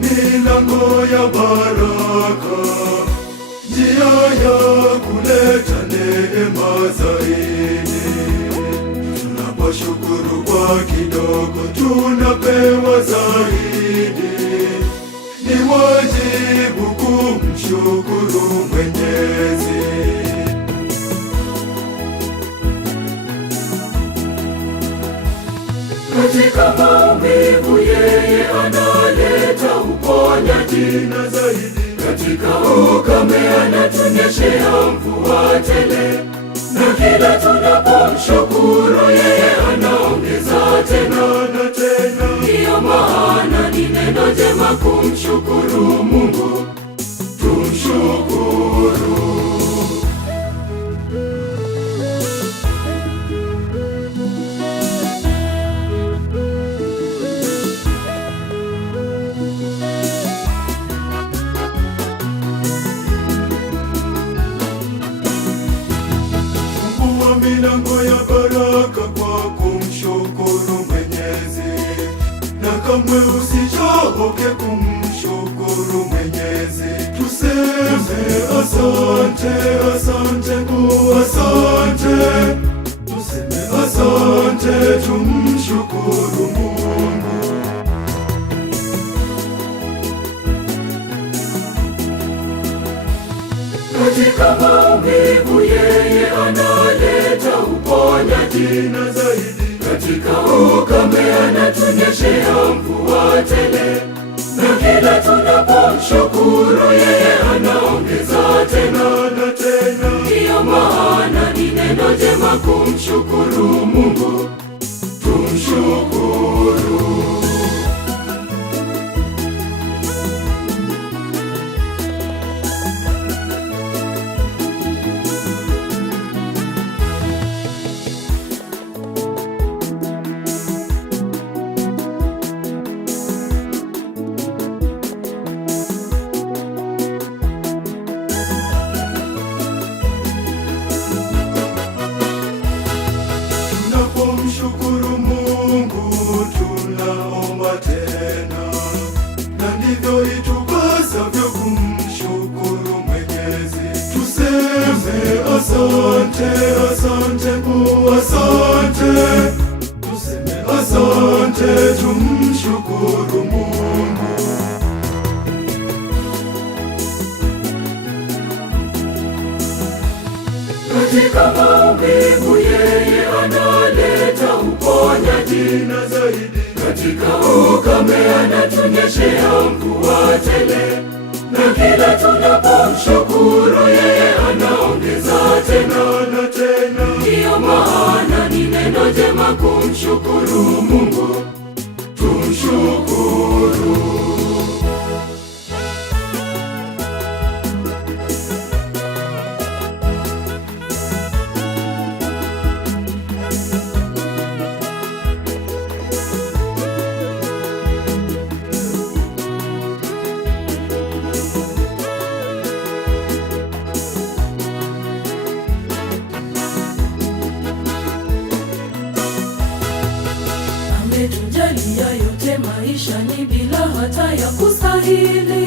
Milango ya baraka, njia ya kuleta neema zaidi. Tunaposhukuru kwa kidogo, tunapewa zaidi. Ni wajibu kumshukuru Mwenyezi. Katika maumivu yeye analeta uponyaji na zaidi. Katika ukame anatunyeshea mvua tele, na kila tunapomshukuru yeye anaongeza tena na tena. Ndiyo maana ni neno jema kumshukuru Mungu. Tumshukuru. Milango ya baraka kwa kumshukuru Mwenyezi, na kamwe usichoke kumshukuru Mwenyezi. Tuseme asante, asante Mungu, asante. Tuseme asante, tumshukuru Mungu. Katika maumivu yeye analeta uponyaji na zaidi. Katika ukame anatunyeshea mvua tele, na kila tunapomshukuru yeye anaongeza tena na tena. Ndiyo maana ni neno jema kumshukuru Mungu. Tumshukuru. Tunapomshukuru Mungu tunaomba tena, na ndivyo itupasavyo kumshukuru Mwenyezi. Tuseme asante, asante Mungu, asante. Tuseme asante, tumshukuru Mungu. Katika maumivu yeye analeta uponyaji na zaidi. Katika ukame anatunyeshea mvua tele, na kila tunapomshukuru yeye anaongeza tena na tena. Ndiyo maana ni neno jema kumshukuru Mungu. Tumshukuru. Ametujalia yote maishani bila hata ya kustahili.